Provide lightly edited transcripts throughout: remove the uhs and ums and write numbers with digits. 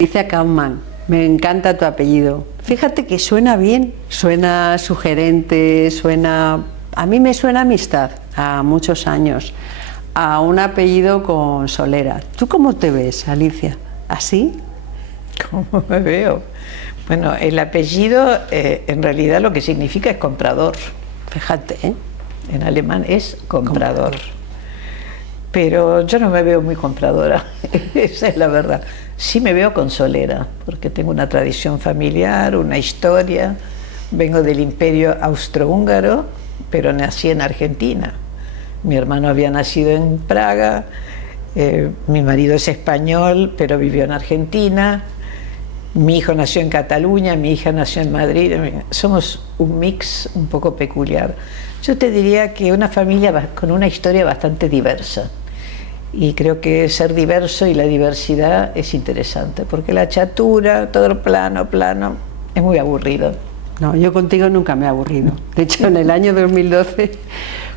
Alicia Kauffman, me encanta tu apellido. Fíjate que suena bien, suena sugerente, suena... A mí me suena a amistad, a muchos años, a un apellido con solera. ¿Tú cómo te ves, Alicia? ¿Así? ¿Cómo me veo? Bueno, el apellido en realidad lo que significa es comprador. Fíjate, ¿eh? En alemán es comprador. Pero yo no me veo muy compradora, esa es la verdad. Sí me veo consolera, porque tengo una tradición familiar, una historia. Vengo del Imperio Austrohúngaro, pero nací en Argentina. Mi hermano había nacido en Praga, mi marido es español, pero vivió en Argentina. Mi hijo nació en Cataluña, mi hija nació en Madrid. Somos un mix un poco peculiar. Yo te diría que una familia con una historia bastante diversa. Y creo que ser diverso y la diversidad es interesante, porque la chatura, todo el plano, es muy aburrido. No, yo contigo nunca me he aburrido. De hecho, en el año 2012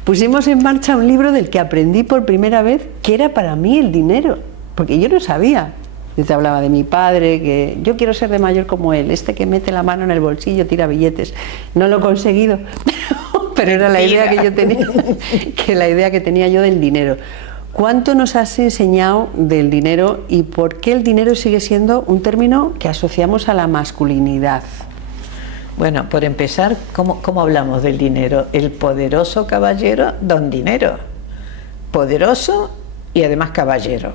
pusimos en marcha un libro del que aprendí por primera vez que era para mí el dinero, porque yo no sabía. Yo te hablaba de mi padre, que yo quiero ser de mayor como él, este que mete la mano en el bolsillo, tira billetes. No lo he conseguido, pero era la idea que yo tenía, la idea que tenía yo del dinero. ¿Cuánto nos has enseñado del dinero y por qué el dinero sigue siendo un término que asociamos a la masculinidad? Bueno, por empezar, ¿cómo hablamos del dinero? El poderoso caballero, don dinero. Poderoso y además caballero.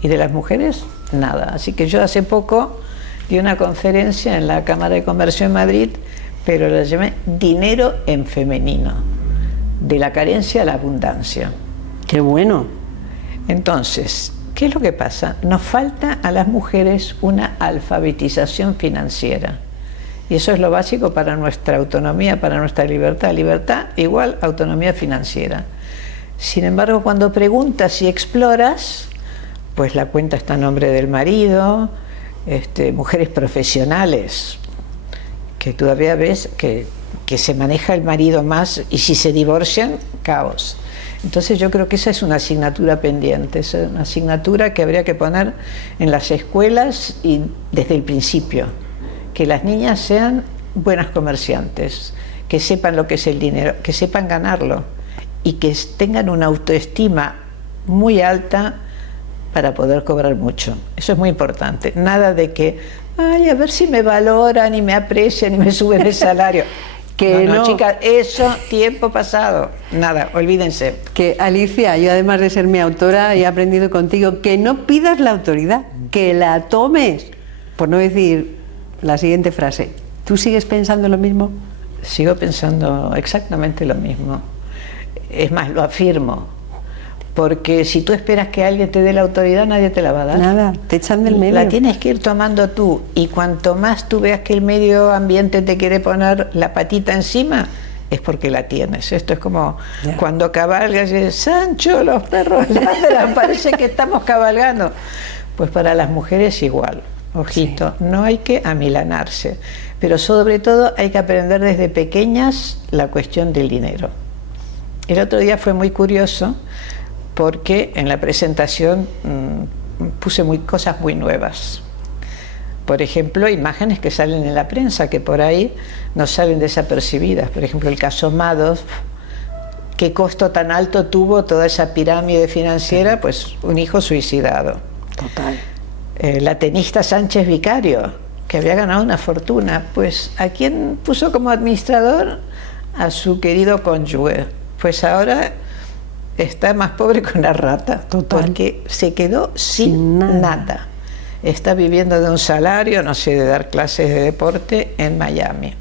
Y de las mujeres, nada. Así que yo hace poco di una conferencia en la Cámara de Comercio en Madrid, pero la llamé Dinero en femenino. De la carencia a la abundancia. ¡Qué bueno! Entonces, ¿qué es lo que pasa? Nos falta a las mujeres una alfabetización financiera. Y eso es lo básico para nuestra autonomía, para nuestra libertad. Libertad igual autonomía financiera. Sin embargo, cuando preguntas y exploras, pues la cuenta está a nombre del marido, mujeres profesionales, que todavía ves que se maneja el marido más y si se divorcian, caos. Entonces yo creo que esa es una asignatura pendiente, es una asignatura que habría que poner en las escuelas y desde el principio, que las niñas sean buenas comerciantes, que sepan lo que es el dinero, que sepan ganarlo y que tengan una autoestima muy alta para poder cobrar mucho. Eso es muy importante. Nada de que, ay, a ver si me valoran y me aprecian y me suben el salario. Que no, chicas, eso, tiempo pasado. Nada, olvídense. Que Alicia, yo además de ser mi autora, he aprendido contigo que no pidas la autoridad, que la tomes. Por no decir la siguiente frase. ¿Tú sigues pensando lo mismo? Sigo pensando exactamente lo mismo. Es más, lo afirmo. Porque si tú esperas que alguien te dé la autoridad, nadie te la va a dar. Nada, te echan del medio. La tienes que ir tomando tú. Y cuanto más tú veas que el medio ambiente te quiere poner la patita encima, es porque la tienes. Esto es como cuando cabalgas y dices, Sancho, los perros ladran, parece que estamos cabalgando. Pues para las mujeres igual. Ojito, no hay que amilanarse. Pero sobre todo hay que aprender desde pequeñas la cuestión del dinero. El otro día fue muy curioso, porque en la presentación puse cosas muy nuevas. Por ejemplo, imágenes que salen en la prensa, que por ahí nos salen desapercibidas. Por ejemplo, el caso Madoff, ¿qué costo tan alto tuvo toda esa pirámide financiera? Pues un hijo suicidado. Total. La tenista Sánchez Vicario, que había ganado una fortuna, pues ¿a quién puso como administrador? A su querido cónyuge. Pues ahora está más pobre que una rata. Total. Porque se quedó sin nada. Está viviendo de un salario, no sé, de dar clases de deporte en Miami.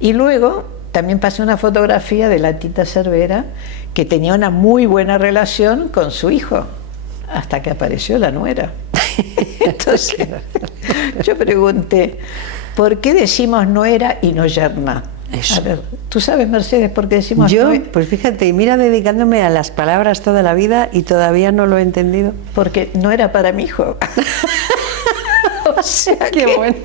Y luego también pasé una fotografía de la Tita Cervera, que tenía una muy buena relación con su hijo, hasta que apareció la nuera. Entonces yo pregunté, ¿por qué decimos nuera y no yerna? Eso. A ver, ¿tú sabes, Mercedes, por qué decimos yo? nuera? Pues fíjate, mira, dedicándome a las palabras toda la vida y todavía no lo he entendido. Porque no era para mi hijo. O sea Qué que bueno.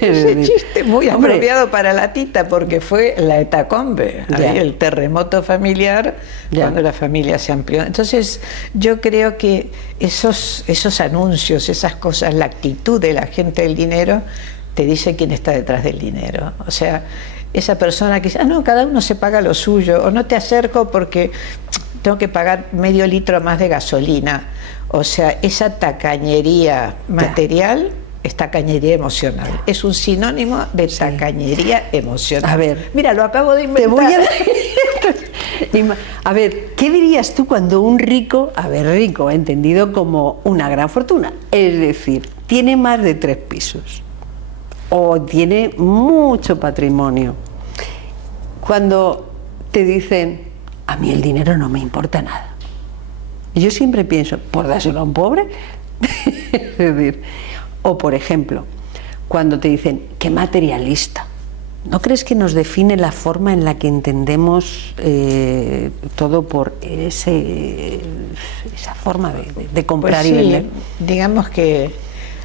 ese chiste muy Hombre, apropiado para la tita, porque fue la hecatombe, Ya. ahí el terremoto familiar, Ya. cuando la familia se amplió. Entonces, yo creo que esos anuncios, esas cosas, la actitud de la gente del dinero, te dice quién está detrás del dinero. O sea, esa persona que dice, no, cada uno se paga lo suyo, o no te acerco porque tengo que pagar medio litro más de gasolina. O sea, esa tacañería material es tacañería emocional. Es un sinónimo de tacañería emocional. A ver, mira, lo acabo de inventar. te voy a... A ver, ¿qué dirías tú cuando un rico, a ver, rico, entendido como una gran fortuna, es decir, tiene más de 3 pisos o tiene mucho patrimonio, cuando te dicen, a mí el dinero no me importa nada? Yo siempre pienso, ¿por dárselo a un pobre? Es decir, o por ejemplo, cuando te dicen, qué materialista. ¿No crees que nos define la forma en la que entendemos todo por esa forma de comprar Pues y sí, vender? digamos que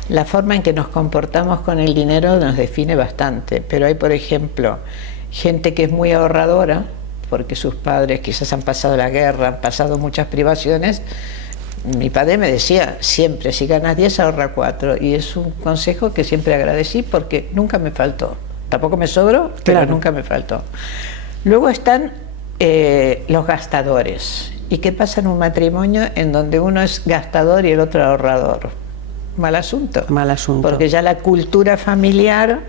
la forma en que nos comportamos con el dinero nos define bastante, pero hay, por ejemplo, gente que es muy ahorradora, porque sus padres quizás han pasado la guerra, han pasado muchas privaciones. Mi padre me decía siempre, si ganas 10 ahorra 4, y es un consejo que siempre agradecí porque nunca me faltó. Tampoco me sobró, pero Claro. nunca me faltó. Luego están los gastadores. ¿Y qué pasa en un matrimonio en donde uno es gastador y el otro ahorrador? Mal asunto. Mal asunto. Porque ya la cultura familiar,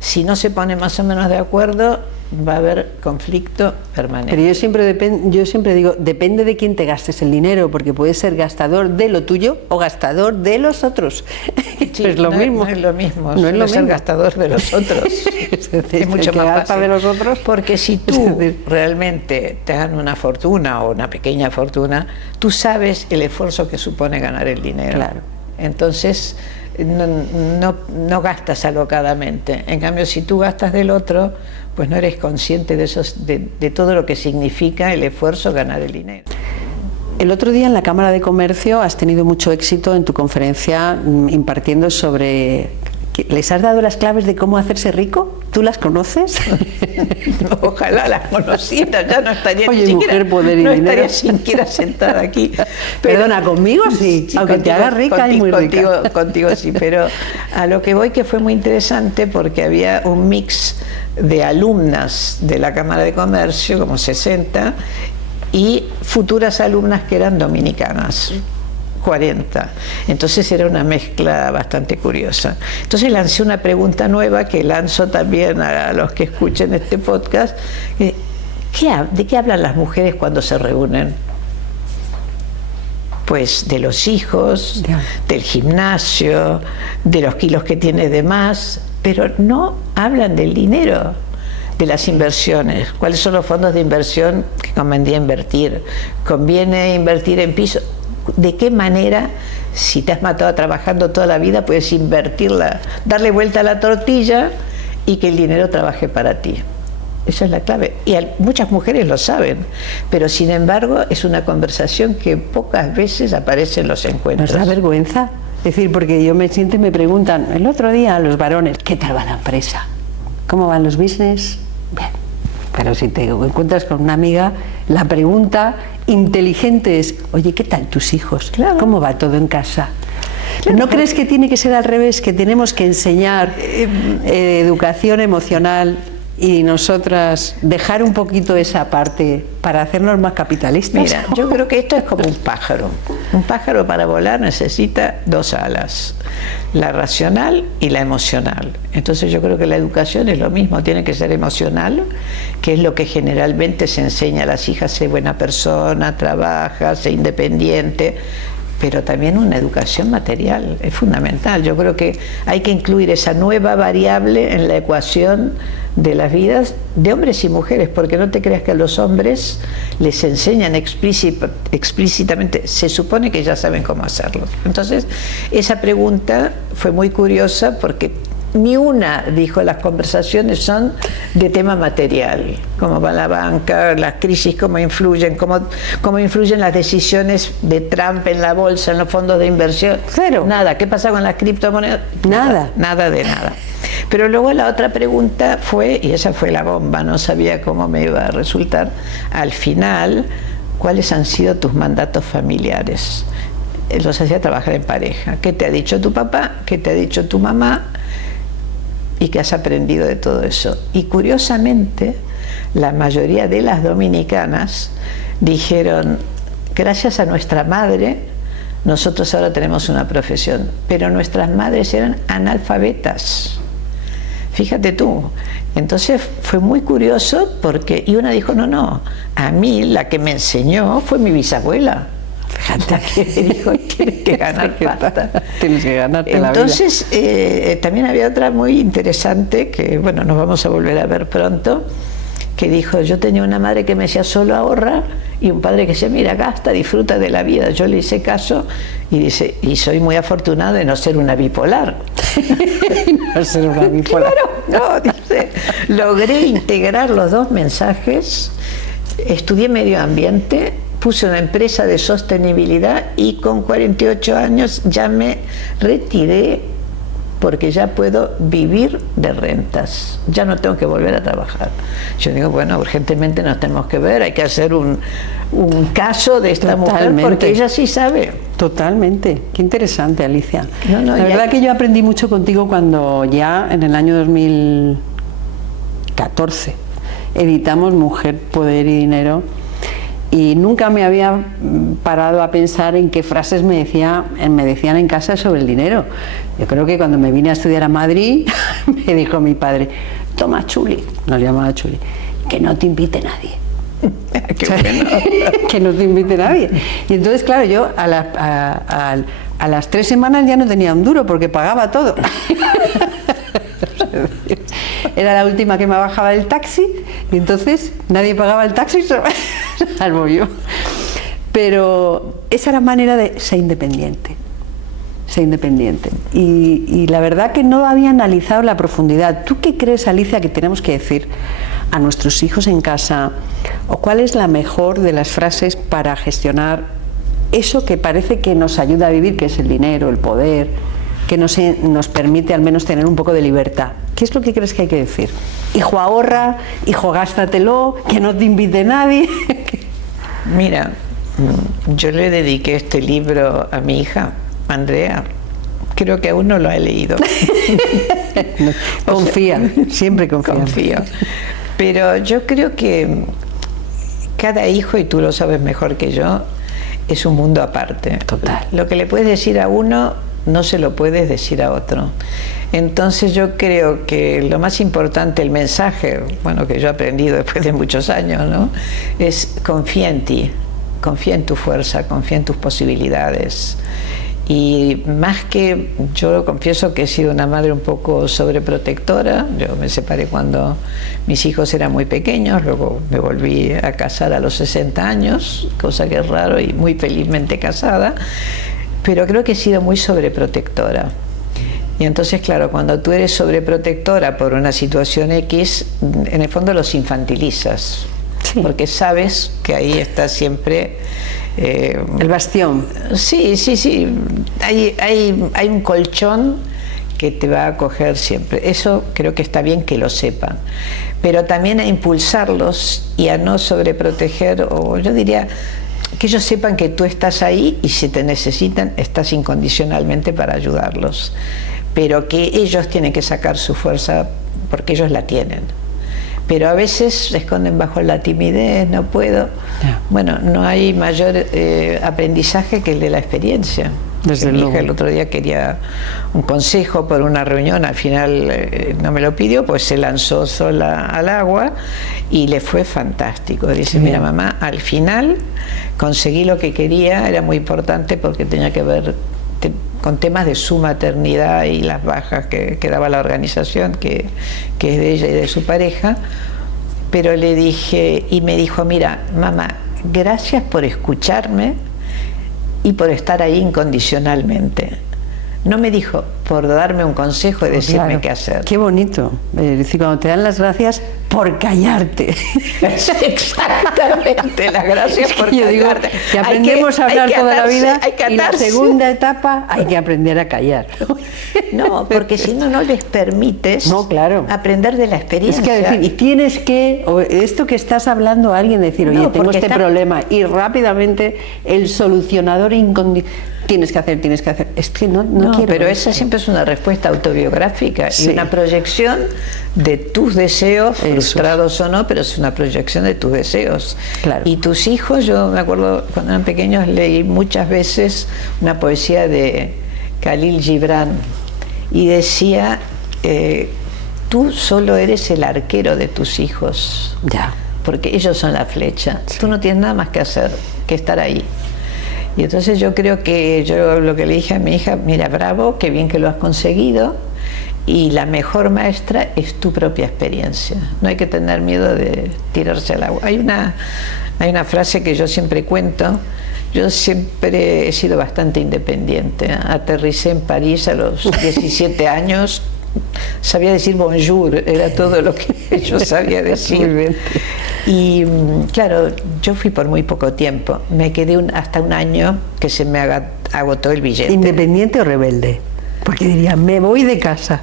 si no se pone más o menos de acuerdo, va a haber conflicto permanente. Pero yo siempre digo, depende de quién te gastes el dinero, porque puedes ser gastador de lo tuyo o gastador de los otros. Sí, es lo mismo. No es lo mismo, No es suele lo ser mismo. gastador de los otros. Es decir, Es mucho el que más gasta fácil. de los otros. Porque si tú Es decir, realmente te dan una fortuna o una pequeña fortuna, tú sabes el esfuerzo que supone ganar el dinero. Claro. Entonces, no gastas alocadamente. En cambio, si tú gastas del otro, pues no eres consciente de todo lo que significa el esfuerzo ganar el dinero. El otro día en la Cámara de Comercio has tenido mucho éxito en tu conferencia impartiendo sobre... ¿Les has dado las claves de cómo hacerse rico? ¿Tú las conoces? Ojalá las conociera, ya no estaría Oye, ni siquiera, mujer, poder y no dinero. estaría siquiera sentada aquí. Perdona, conmigo sí, aunque te hagas rica y muy rica. Contigo sí, pero a lo que voy, que fue muy interesante porque había un mix de alumnas de la Cámara de Comercio, como 60, y futuras alumnas que eran dominicanas. 40. Entonces era una mezcla bastante curiosa. Entonces lancé una pregunta nueva que lanzo también a los que escuchen este podcast. ¿De qué hablan las mujeres cuando se reúnen? Pues de los hijos, del gimnasio, de los kilos que tiene de más, pero no hablan del dinero, de las inversiones. ¿Cuáles son los fondos de inversión que convendría invertir? ¿Conviene invertir en pisos? ¿De qué manera, si te has matado trabajando toda la vida, puedes invertirla, darle vuelta a la tortilla y que el dinero trabaje para ti? Esa es la clave. Y muchas mujeres lo saben, pero sin embargo es una conversación que pocas veces aparece en los encuentros. ¿Nos da vergüenza? Es decir, porque yo me siento y me preguntan, el otro día a los varones, ¿qué tal va la empresa? ¿Cómo van los business? Bien. Pero si te encuentras con una amiga, la pregunta inteligente es, oye, ¿qué tal tus hijos? Claro. ¿Cómo va todo en casa? Claro. ¿No crees que tiene que ser al revés, que tenemos que enseñar educación emocional y nosotras dejar un poquito esa parte para hacernos más capitalistas? Mira, yo creo que esto es como un pájaro. Un pájaro para volar necesita 2 alas, la racional y la emocional. Entonces yo creo que la educación es lo mismo, tiene que ser emocional, que es lo que generalmente se enseña a las hijas: sé buena persona, trabaja, sé independiente, pero también una educación material es fundamental. Yo creo que hay que incluir esa nueva variable en la ecuación de las vidas de hombres y mujeres, porque no te creas que a los hombres les enseñan explícitamente, se supone que ya saben cómo hacerlo. Entonces, esa pregunta fue muy curiosa porque ni una, dijo, las conversaciones son de tema material, cómo va la banca, las crisis, cómo influyen, cómo influyen las decisiones de Trump en la bolsa, en los fondos de inversión. Cero. Nada. ¿Qué pasa con las criptomonedas? Nada. Nada de nada. Pero luego la otra pregunta fue, y esa fue la bomba, no sabía cómo me iba a resultar, al final, ¿cuáles han sido tus mandatos familiares? Los hacía trabajar en pareja. ¿Qué te ha dicho tu papá? ¿Qué te ha dicho tu mamá? ¿Y qué has aprendido de todo eso? Y curiosamente, la mayoría de las dominicanas dijeron, gracias a nuestra madre, nosotros ahora tenemos una profesión, pero nuestras madres eran analfabetas. Fíjate tú. Entonces fue muy curioso porque, y una dijo, no, a mí la que me enseñó fue mi bisabuela. Fíjate que dijo, tienes que ganar pasta. Tienes que ganarte la vida. Entonces, también había otra muy interesante, que bueno, nos vamos a volver a ver pronto, que dijo, yo tenía una madre que me decía, solo ahorra, y un padre que decía, mira, gasta, disfruta de la vida. Yo le hice caso y dice, y soy muy afortunada de no ser una bipolar. No ser una bipolar. Claro, no, dice, logré integrar los dos mensajes, estudié medio ambiente, puse una empresa de sostenibilidad y con 48 años ya me retiré porque ya puedo vivir de rentas, ya no tengo que volver a trabajar. Yo digo, bueno, urgentemente nos tenemos que ver, hay que hacer un caso de esta mujer porque ella sí sabe. Totalmente, qué interesante, Alicia. No, la verdad que yo aprendí mucho contigo cuando ya en el año 2014 editamos Mujer, Poder y Dinero. Y nunca me había parado a pensar en qué frases me decían en casa sobre el dinero. Yo creo que cuando me vine a estudiar a Madrid, me dijo mi padre, toma Chuli, nos llamaba Chuli, que no te invite nadie. Qué bueno. Que no te invite nadie. Y entonces, claro, yo a las 3 semanas ya no tenía un duro porque pagaba todo. Era la última que me bajaba del taxi y entonces nadie pagaba el taxi salvo yo. Pero esa era la manera de ser independiente. Y la verdad que no había analizado la profundidad. ¿Tú qué crees, Alicia, que tenemos que decir a nuestros hijos en casa? ¿O cuál es la mejor de las frases para gestionar eso que parece que nos ayuda a vivir, que es el dinero, el poder, que nos permite al menos tener un poco de libertad? ¿Qué es lo que crees que hay que decir? Hijo, ahorra, hijo, gástatelo, que no te invite nadie. Mira, yo le dediqué este libro a mi hija, Andrea. Creo que aún no lo ha leído. Confía, siempre confía. Confío. Pero yo creo que cada hijo, y tú lo sabes mejor que yo, es un mundo aparte. Total. Lo que le puedes decir a uno no se lo puedes decir a otro. Entonces yo creo que lo más importante, el mensaje, bueno, que yo he aprendido después de muchos años, ¿no?, es confía en ti, confía en tu fuerza, confía en tus posibilidades. Y más que, yo confieso que he sido una madre un poco sobreprotectora. Yo me separé cuando mis hijos eran muy pequeños, luego me volví a casar a los 60 años, cosa que es raro, y muy felizmente casada, pero creo que he sido muy sobreprotectora. Y entonces, claro, cuando tú eres sobreprotectora por una situación X, en el fondo los infantilizas, sí, porque sabes que ahí está siempre el bastión. Sí, sí, sí. Hay un colchón que te va a acoger siempre. Eso creo que está bien que lo sepan. Pero también a impulsarlos y a no sobreproteger, o yo diría que ellos sepan que tú estás ahí y si te necesitan, estás incondicionalmente para ayudarlos. Pero que ellos tienen que sacar su fuerza porque ellos la tienen. Pero a veces se esconden bajo la timidez, no puedo. Bueno, no hay mayor aprendizaje que el de la experiencia. Desde mi luego. hija el otro día quería un consejo por una reunión, al final no me lo pidió, pues se lanzó sola al agua y le fue fantástico. Dice, mira mamá, al final conseguí lo que quería, era muy importante porque tenía que ver con temas de su maternidad y las bajas que daba la organización, que es de ella y de su pareja, pero le dije, y me dijo, mira, mamá, gracias por escucharme y por estar ahí incondicionalmente. No me dijo por darme un consejo y decirme claro, qué hacer. Qué bonito. Es decir, cuando te dan las gracias por callarte. Exactamente, las gracias por yo digo callarte. que aprendemos a hablar toda la vida y la atarse. segunda etapa hay que aprender a callar. No, porque si no, no les permites claro. aprender de la experiencia. Es que decir, y tienes que, o esto que estás hablando a alguien, decir, oye, tengo este problema, y rápidamente el solucionador incondicional. Tienes que hacer. Es que no quiero. Pero esa siempre es una respuesta autobiográfica y una proyección de tus deseos, frustrados o no, pero es una proyección de tus deseos. Claro. Y tus hijos, yo me acuerdo cuando eran pequeños, leí muchas veces una poesía de Khalil Gibran y decía, tú solo eres el arquero de tus hijos. Ya. Porque ellos son la flecha. Sí. Tú no tienes nada más que hacer que estar ahí. Y entonces yo creo que yo lo que le dije a mi hija, mira, bravo, qué bien que lo has conseguido, y la mejor maestra es tu propia experiencia. No hay que tener miedo de tirarse al agua. Hay una frase que yo siempre cuento. Yo siempre he sido bastante independiente. Aterricé en París a los 17 años. Sabía decir bonjour, era todo lo que yo sabía decir. Muy bien. Y claro, yo fui por muy poco tiempo. Me quedé hasta un año que se me agotó el billete. ¿Independiente o rebelde? Porque diría, me voy de casa.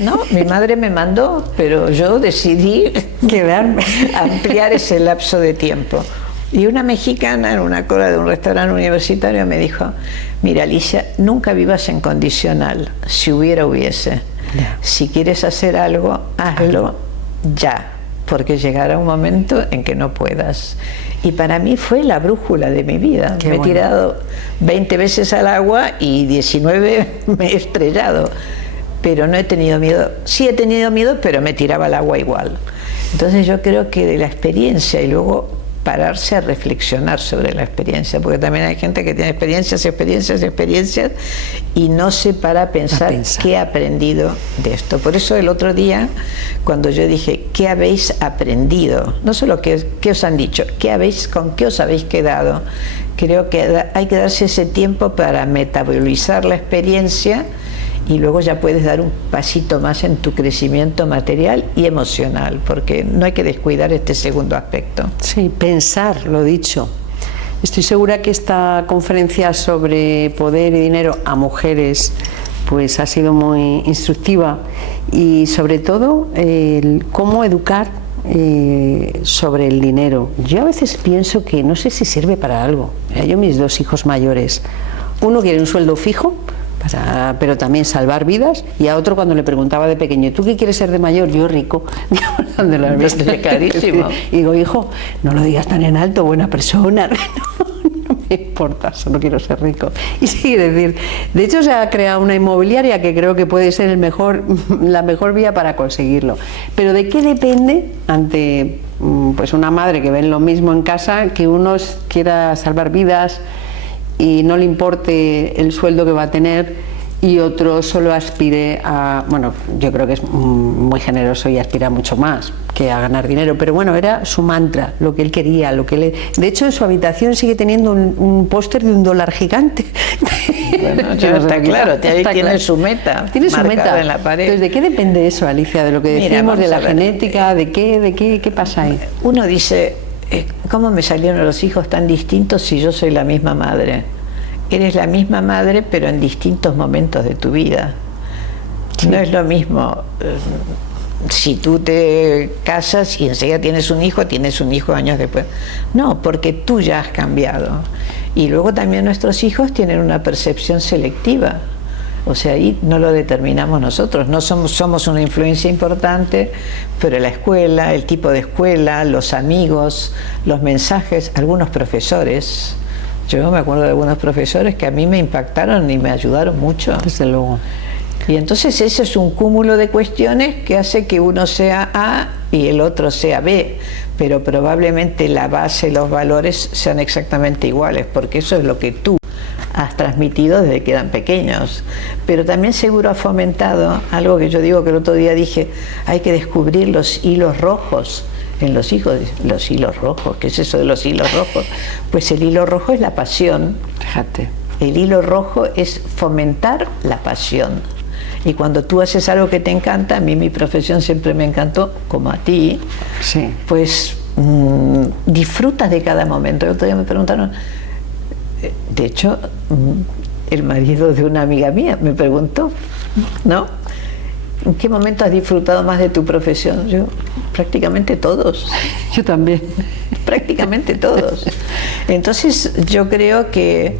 No, mi madre me mandó, pero yo decidí quedarme, ampliar ese lapso de tiempo. Y una mexicana en una cola de un restaurante universitario me dijo, mira, Alicia, nunca vivas en condicional, si hubiera, hubiese. Si quieres hacer algo, hazlo ya, porque llegará un momento en que no puedas. Y para mí fue la brújula de mi vida. Me he tirado 20 veces al agua y 19 me he estrellado, pero no he tenido miedo. Sí he tenido miedo, pero me tiraba al agua igual. Entonces yo creo que de la experiencia y luego pararse a reflexionar sobre la experiencia, porque también hay gente que tiene experiencias y no se para a pensar qué ha aprendido de esto. Por eso el otro día, cuando yo dije, ¿qué habéis aprendido? No solo qué os han dicho, con qué os habéis quedado. Creo que hay que darse ese tiempo para metabolizar la experiencia y luego ya puedes dar un pasito más en tu crecimiento material y emocional, porque no hay que descuidar este segundo aspecto. Sí, pensar, lo dicho. Estoy segura que esta conferencia sobre poder y dinero a mujeres pues ha sido muy instructiva, y sobre todo cómo educar sobre el dinero. Yo a veces pienso que no sé si sirve para algo. Yo, mis dos hijos mayores, uno quiere un sueldo fijo, pero también salvar vidas, y a otro, cuando le preguntaba de pequeño, ¿tú qué quieres ser de mayor? Yo rico. De la carísimo. Y digo, hijo, no lo digas tan en alto, buena persona. No me importa, solo quiero ser rico. Y sí, decir, de hecho se ha creado una inmobiliaria que creo que puede ser la mejor vía para conseguirlo. Pero ¿de qué depende ante pues una madre que ve lo mismo en casa, que uno quiera salvar vidas y no le importe el sueldo que va a tener, y otro solo aspire a, bueno, yo creo que es muy generoso y aspira mucho más que a ganar dinero, pero bueno, era su mantra, lo que él quería, de hecho en su habitación sigue teniendo un póster de $1 gigante. Bueno, está claro, ahí tiene su meta. Tiene su meta en la pared. Entonces, ¿de qué depende eso, Alicia? De lo que decimos, de la genética, ¿qué pasa ahí? Uno dice, ¿cómo me salieron los hijos tan distintos si yo soy la misma madre? Eres la misma madre, pero en distintos momentos de tu vida. Sí. No es lo mismo si tú te casas y enseguida tienes un hijo años después. No, porque tú ya has cambiado. Y luego también nuestros hijos tienen una percepción selectiva. O sea, ahí no lo determinamos nosotros. No somos una influencia importante, pero la escuela, el tipo de escuela, los amigos, los mensajes, algunos profesores. Yo me acuerdo de algunos profesores que a mí me impactaron y me ayudaron mucho. Desde luego. Y entonces ese es un cúmulo de cuestiones que hace que uno sea A y el otro sea B, pero probablemente la base, los valores sean exactamente iguales, porque eso es lo que tú has transmitido desde que eran pequeños. Pero también seguro ha fomentado algo que yo digo, que el otro día dije, hay que descubrir los hilos rojos en los hijos. Los hilos rojos, ¿qué es eso de los hilos rojos? Pues el hilo rojo es la pasión. Fíjate. el hilo rojo es fomentar la pasión. Y cuando tú haces algo que te encanta, a mí mi profesión siempre me encantó, como a ti, Sí. pues disfrutas de cada momento. El otro día me preguntaron, de hecho, el marido de una amiga mía me preguntó, ¿no? ¿En qué momento has disfrutado más de tu profesión? Yo, prácticamente todos. Yo también. Prácticamente todos. Entonces yo creo que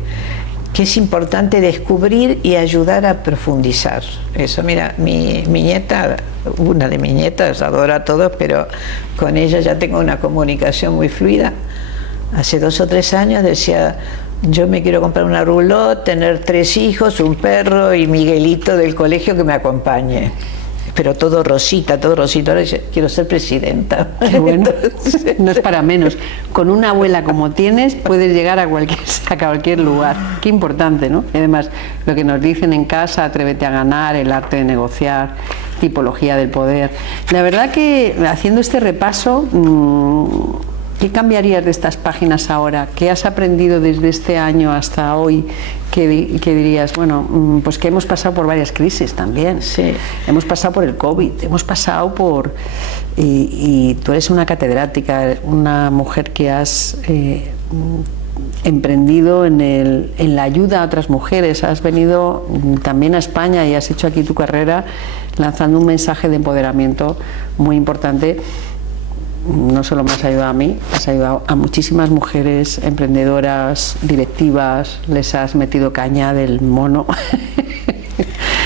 es importante descubrir y ayudar a profundizar. Eso, mira, mi nieta, una de mis nietas, adora a todos, pero con ella ya tengo una comunicación muy fluida. Hace 2 o 3 años decía, yo me quiero comprar una roulotte, tener 3 hijos, un perro y Miguelito del colegio que me acompañe. Pero todo rosita, todo rosita. Ahora dice, quiero ser presidenta. Qué bueno. Entonces, no es para menos. Con una abuela como tienes, puedes llegar a cualquier lugar. Qué importante, ¿no? Y además, lo que nos dicen en casa, atrévete a ganar, el arte de negociar, tipología del poder. La verdad que, haciendo este repaso, ¿qué cambiarías de estas páginas ahora? ¿Qué has aprendido desde este año hasta hoy? ¿Qué dirías? Bueno, pues que hemos pasado por varias crisis también. Sí. Hemos pasado por el COVID, hemos pasado por... Y tú eres una catedrática, una mujer que has emprendido en la ayuda a otras mujeres. Has venido también a España y has hecho aquí tu carrera lanzando un mensaje de empoderamiento muy importante. No solo me has ayudado a mí, has ayudado a muchísimas mujeres emprendedoras, directivas, les has metido caña del mono,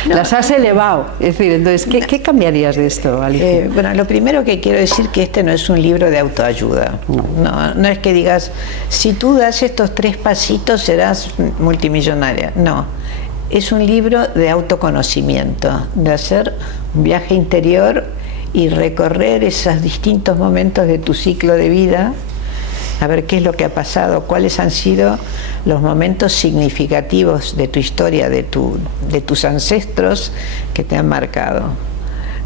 no. Las has elevado. Es decir, entonces, ¿qué cambiarías de esto, Alicia? Bueno, lo primero que quiero decir que este no es un libro de autoayuda. No es que digas, si tú das estos 3 pasitos serás multimillonaria. No, es un libro de autoconocimiento, de hacer un viaje interior y recorrer esos distintos momentos de tu ciclo de vida, a ver qué es lo que ha pasado, cuáles han sido los momentos significativos de tu historia, de tus ancestros que te han marcado,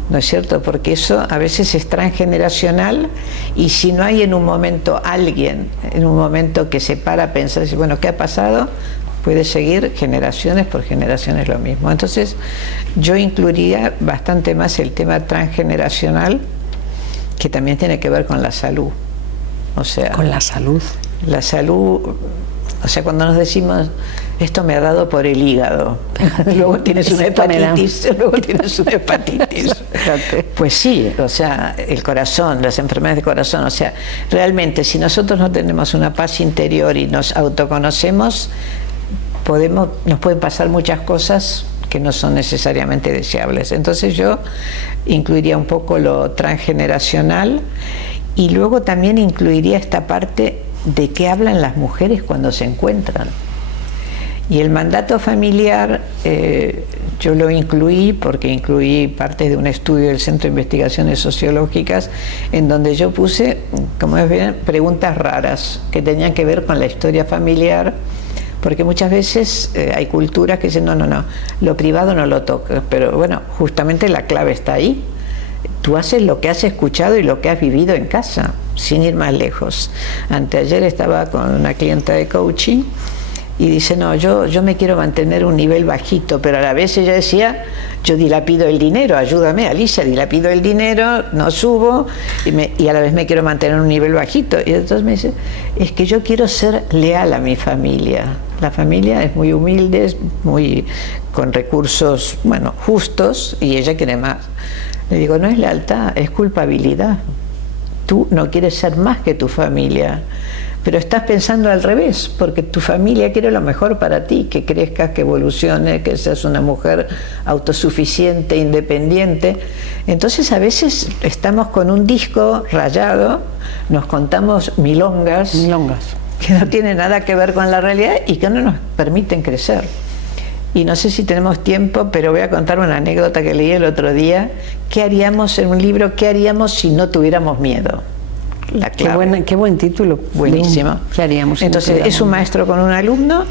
¿no es cierto? Porque eso a veces es transgeneracional, y si no hay en un momento alguien, en un momento que se para a pensar, bueno, ¿qué ha pasado?, puede seguir generaciones por generaciones lo mismo. Entonces yo incluiría bastante más el tema transgeneracional, que también tiene que ver con la salud. O sea, con la salud. La salud, o sea, cuando nos decimos, esto me ha dado por el hígado, luego tienes una hepatitis, Pues sí, o sea, el corazón, las enfermedades de corazón, o sea, realmente si nosotros no tenemos una paz interior y nos autoconocemos, nos pueden pasar muchas cosas que no son necesariamente deseables. Entonces yo incluiría un poco lo transgeneracional, y luego también incluiría esta parte de qué hablan las mujeres cuando se encuentran. Y el mandato familiar yo lo incluí porque incluí parte de un estudio del Centro de Investigaciones Sociológicas, en donde yo puse, como ven, preguntas raras que tenían que ver con la historia familiar. Porque muchas veces hay culturas que dicen, no, lo privado no lo toca, pero bueno, justamente la clave está ahí. Tú haces lo que has escuchado y lo que has vivido en casa, sin ir más lejos. Anteayer estaba con una clienta de coaching y dice, no, yo me quiero mantener un nivel bajito, pero a la vez ella decía, yo dilapido el dinero, ayúdame, Alicia, dilapido el dinero, no subo, y a la vez me quiero mantener un nivel bajito. Y entonces me dice, es que yo quiero ser leal a mi familia. La familia es muy humilde, es muy con recursos, bueno, justos, y ella quiere más. Le digo, no es lealtad, es culpabilidad. Tú no quieres ser más que tu familia, pero estás pensando al revés, porque tu familia quiere lo mejor para ti, que crezcas, que evoluciones, que seas una mujer autosuficiente, independiente. Entonces a veces estamos con un disco rayado, nos contamos milongas que no tienen nada que ver con la realidad y que no nos permiten crecer. Y no sé si tenemos tiempo, pero voy a contar una anécdota que leí el otro día. ¿Qué haríamos en un libro? ¿Qué haríamos si no tuviéramos miedo? La clave. Qué buen título. Buenísimo. ¿Qué haríamos? Entonces es un maestro con un alumno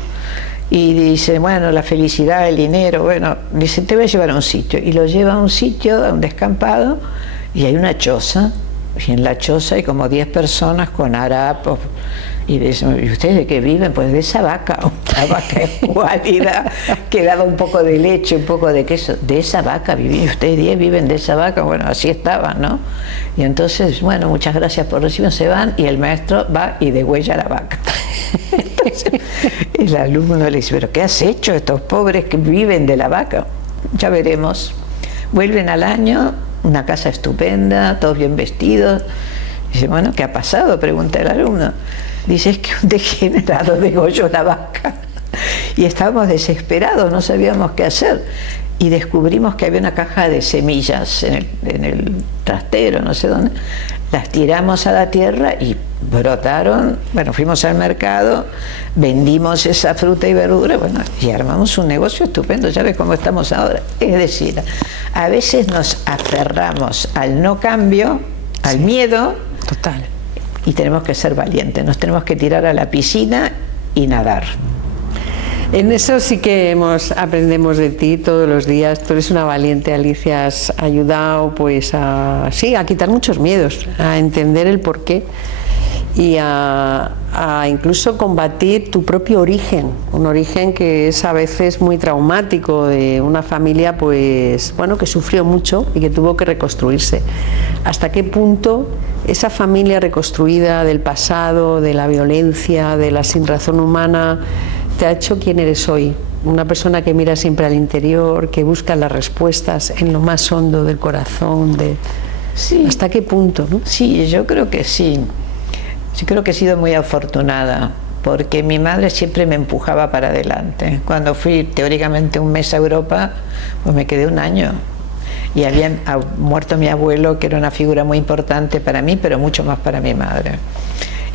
y dice, bueno, la felicidad, el dinero, bueno, dice, te voy a llevar a un sitio. Y lo lleva a un sitio, a un descampado, y hay una choza. Y en la choza hay como 10 personas con harapos. Y dicen, ¿y ustedes de qué viven? Pues de esa vaca. la vaca escuálida, que daba un poco de leche, un poco de queso. De esa vaca viví, ustedes 10 viven de esa vaca, bueno, así estaban, ¿no? Y entonces, bueno, muchas gracias por recibirnos, se van, y el maestro va y degüella la vaca. Entonces, el alumno le dice, ¿pero qué has hecho estos pobres que viven de la vaca? Ya veremos. Vuelven al año, una casa estupenda, todos bien vestidos. Dice, bueno, ¿qué ha pasado?, pregunta el alumno. Dice, es que un degenerado degolló la vaca. Y estábamos desesperados, no sabíamos qué hacer. Y descubrimos que había una caja de semillas en el trastero, no sé dónde. Las tiramos a la tierra y brotaron. Bueno, fuimos al mercado, vendimos esa fruta y verdura, bueno, y armamos un negocio estupendo. Ya ves cómo estamos ahora. Es decir, a veces nos aferramos al no cambio, al miedo. Total. Y tenemos que ser valientes, nos tenemos que tirar a la piscina y nadar. En eso sí que aprendemos de ti todos los días. Tú eres una valiente, Alicia. Has ayudado pues a quitar muchos miedos, a entender el porqué y a incluso combatir tu propio origen, un origen que es a veces muy traumático, de una familia pues bueno, que sufrió mucho y que tuvo que reconstruirse. ¿Hasta qué punto esa familia reconstruida del pasado, de la violencia, de la sinrazón humana, te ha hecho quien eres hoy? Una persona que mira siempre al interior, que busca las respuestas en lo más hondo del corazón. Sí. ¿Hasta qué punto, no? Sí, yo creo que sí. Yo creo que he sido muy afortunada, porque mi madre siempre me empujaba para adelante. Cuando fui teóricamente un mes a Europa, pues me quedé un año. Y había muerto mi abuelo, que era una figura muy importante para mí, pero mucho más para mi madre.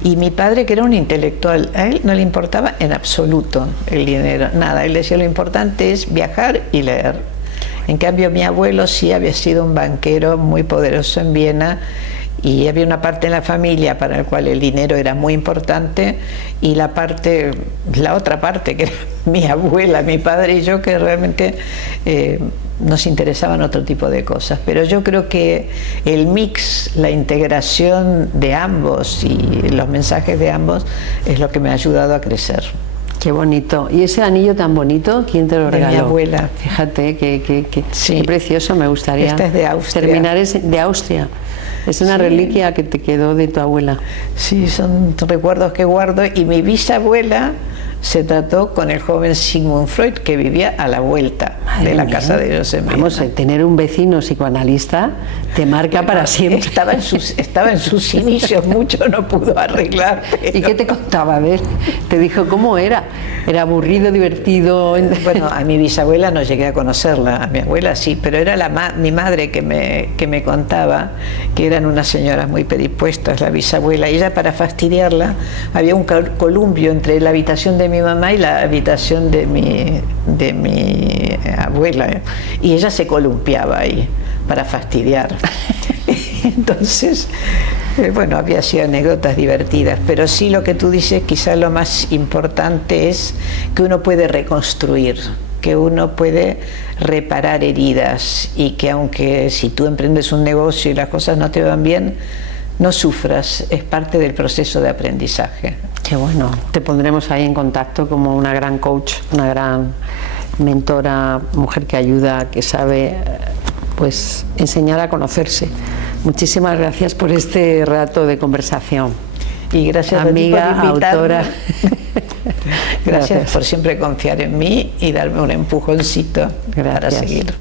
Y mi padre, que era un intelectual, a él no le importaba en absoluto el dinero, nada. Él decía, lo importante es viajar y leer. En cambio, mi abuelo sí había sido un banquero muy poderoso en Viena, y había una parte en la familia para la cual el dinero era muy importante, y la otra parte, que era mi abuela, mi padre y yo, que realmente nos interesaban otro tipo de cosas. Pero yo creo que el mix, la integración de ambos y los mensajes de ambos es lo que me ha ayudado a crecer. Qué bonito. ¿Y ese anillo tan bonito, quién te lo regaló? De mi abuela. Fíjate, Sí. qué precioso, me gustaría. Esta es de Austria. De Austria. Es una reliquia que te quedó de tu abuela. Sí, son recuerdos que guardo. Y mi bisabuela se trató con el joven Sigmund Freud, que vivía a la vuelta de la casa de Joseph. Vamos, tener un vecino psicoanalista te marca para siempre. Estaba en sus inicios, mucho no pudo arreglar. Pero... ¿Y qué te contaba? A ver, te dijo cómo era. ¿Era aburrido, divertido? Bueno, a mi bisabuela no llegué a conocerla, a mi abuela sí, pero era mi madre que me contaba que eran unas señoras muy predispuestas, la bisabuela, y ella, para fastidiarla, había un columpio entre la habitación de mi mamá y la habitación de mi abuela, y ella se columpiaba ahí para fastidiar. Entonces, bueno, había sido anécdotas divertidas, pero sí, lo que tú dices, quizás lo más importante es que uno puede reconstruir, que uno puede reparar heridas, y que aunque si tú emprendes un negocio y las cosas no te van bien, no sufras, es parte del proceso de aprendizaje. Qué bueno, te pondremos ahí en contacto como una gran coach, una gran mentora, mujer que ayuda, que sabe pues enseñar a conocerse. Muchísimas gracias por este rato de conversación. Y gracias, amiga, a ti por invitarme. autora. Gracias por siempre confiar en mí y darme un empujoncito para seguir.